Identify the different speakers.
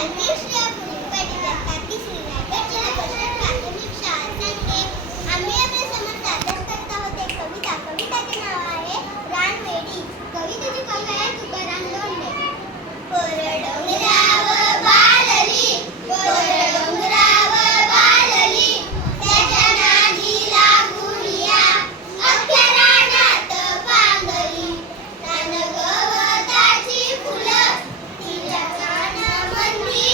Speaker 1: I wish
Speaker 2: Monday.